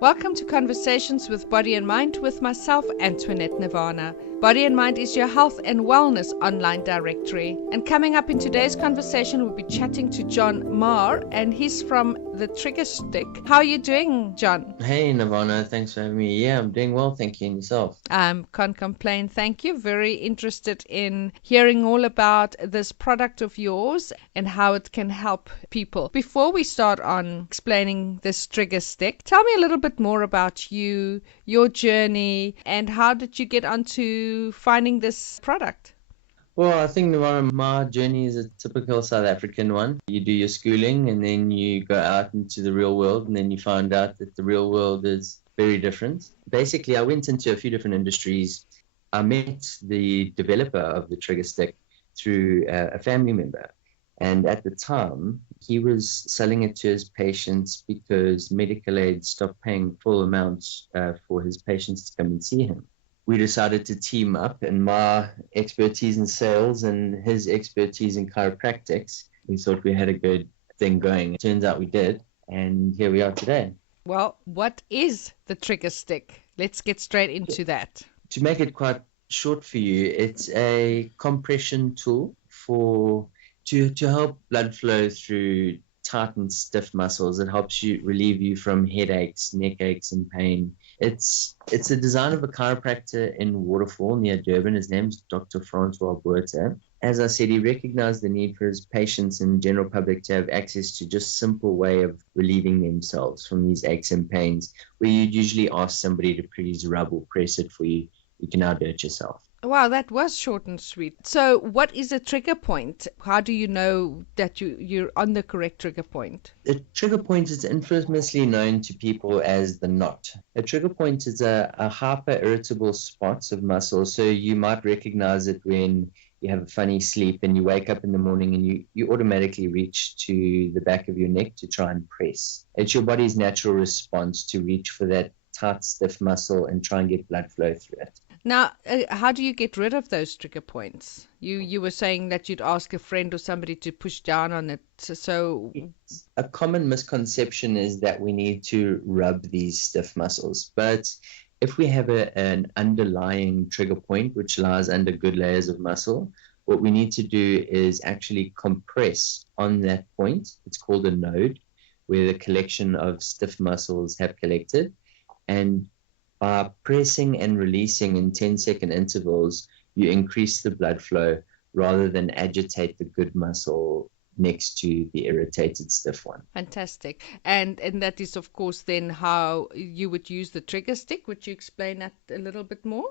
Welcome to Conversations with Body and Mind with myself, Antoinette Nirvana. Body and Mind is your health and wellness online directory. And coming up in today's conversation, we'll be chatting to John Maher, and he's from the Triggerstick. How are you doing, John? Hey, Nirvana. Thanks for having me. Yeah, I'm doing well, thank you. And yourself? Can't complain. Thank you. Very interested in hearing all about this product of yours and how it can help people. Before we start on explaining this Triggerstick, tell me a little bit more about you, your journey, and how did you get onto finding this product? Well, I think, Nirvana, my journey is a typical South African one. You do your schooling and then you go out into the real world, and then you find out that the real world is very different. Basically, I went into a few different industries. I met the developer of the Triggerstick through a family member. And at the time, he was selling it to his patients because medical aid stopped paying full amounts for his patients to come and see him. We decided to team up, and my expertise in sales and his expertise in chiropractics, we thought we had a good thing going. It turns out we did, and here we are today. Well, what is the Triggerstick? Let's get straight into that. To make it quite short for you, it's a compression tool to help blood flow through tight and stiff muscles. It helps you relieve you from headaches, neck aches, and pain. It's a design of a chiropractor in Waterfall near Durban. His name's Dr. Francois Boerter. As I said, he recognized the need for his patients and general public to have access to just simple way of relieving themselves from these aches and pains, where you'd usually ask somebody to please rub or press it for you. You can now do it yourself. Wow, that was short and sweet. So what is a trigger point? How do you know that you're on the correct trigger point? The trigger point is infamously known to people as the knot. A trigger point is a hyper-irritable spot of muscle. So you might recognize it when you have a funny sleep and you wake up in the morning and you automatically reach to the back of your neck to try and press. It's your body's natural response to reach for that tight, stiff muscle and try and get blood flow through it. Now, how do you get rid of those trigger points? You were saying that you'd ask a friend or somebody to push down on it. So a common misconception is that we need to rub these stiff muscles. But if we have an underlying trigger point, which lies under good layers of muscle, what we need to do is actually compress on that point. It's called a node, where the collection of stiff muscles have collected. And by pressing and releasing in 10-second intervals, you increase the blood flow rather than agitate the good muscle next to the irritated stiff one. Fantastic. And that is, of course, then how you would use the trigger stick. Would you explain that a little bit more?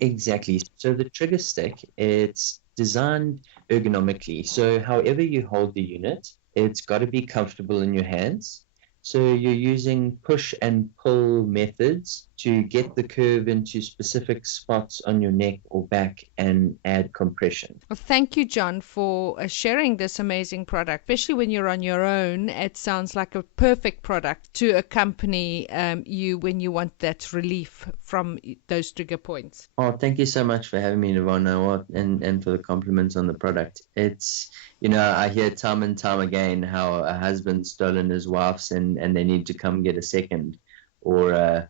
Exactly. So the trigger stick, it's designed ergonomically. So however you hold the unit, it's got to be comfortable in your hands. So you're using push and pull methods to get the curve into specific spots on your neck or back and add compression. Well, thank you, John, for sharing this amazing product. Especially when you're on your own, it sounds like a perfect product to accompany you when you want that relief from those trigger points. Oh, thank you so much for having me, Nirvana, and for the compliments on the product. It's, I hear time and time again how a husband's stolen his wife's and they need to come get a second, or a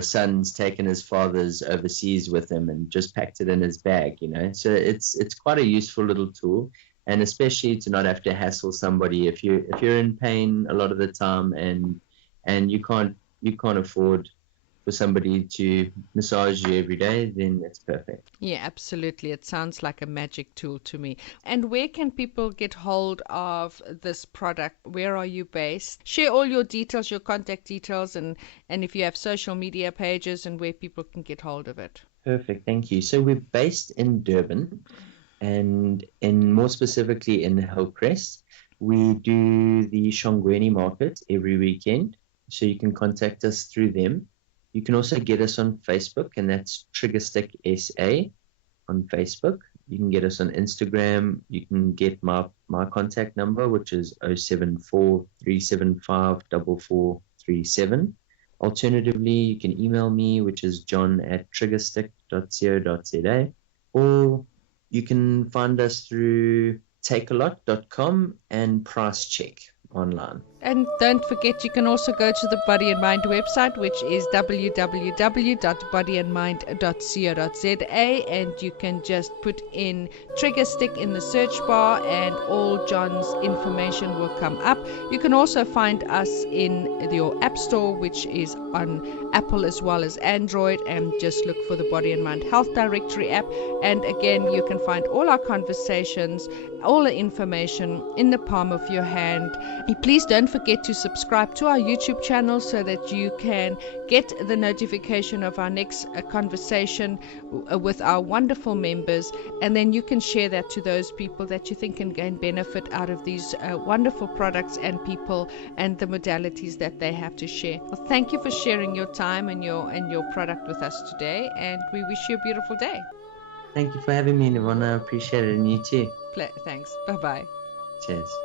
son's taken his father's overseas with him and just packed it in his bag, So it's quite a useful little tool, and especially to not have to hassle somebody if you're in pain a lot of the time and you can't afford for somebody to massage you every day, then it's perfect. Yeah, absolutely. It sounds like a magic tool to me. And where can people get hold of this product? Where are you based? Share all your details, your contact details, and if you have social media pages and where people can get hold of it. Perfect, thank you. So we're based in Durban, and more specifically in Hillcrest. We do the Shongweni market every weekend, so you can contact us through them. You can also get us on Facebook, and that's Triggerstick SA on Facebook. You can get us on Instagram. You can get my contact number, which is 074 375 4437. Alternatively, you can email me, which is john@triggerstick.co.za, or you can find us through takealot.com and Price Check. online. And don't forget, you can also go to the Body and Mind website, which is www.bodyandmind.co.za, and you can just put in Triggerstick in the search bar and all John's information will come up. You can also find us in your app store, which is on Apple as well as Android, and just look for the Body and Mind Health Directory app. And again, you can find all our conversations, all the information in the palm of your hand. Please don't forget to subscribe to our YouTube channel so that you can get the notification of our next conversation with our wonderful members, and then you can share that to those people that you think can gain benefit out of these wonderful products and people and the modalities that they have to share. Well, thank you for sharing your time and your product with us today, and we wish you a beautiful day. Thank you for having me, Nirvana. I appreciate it, and you too. Thanks. Bye-bye. Cheers.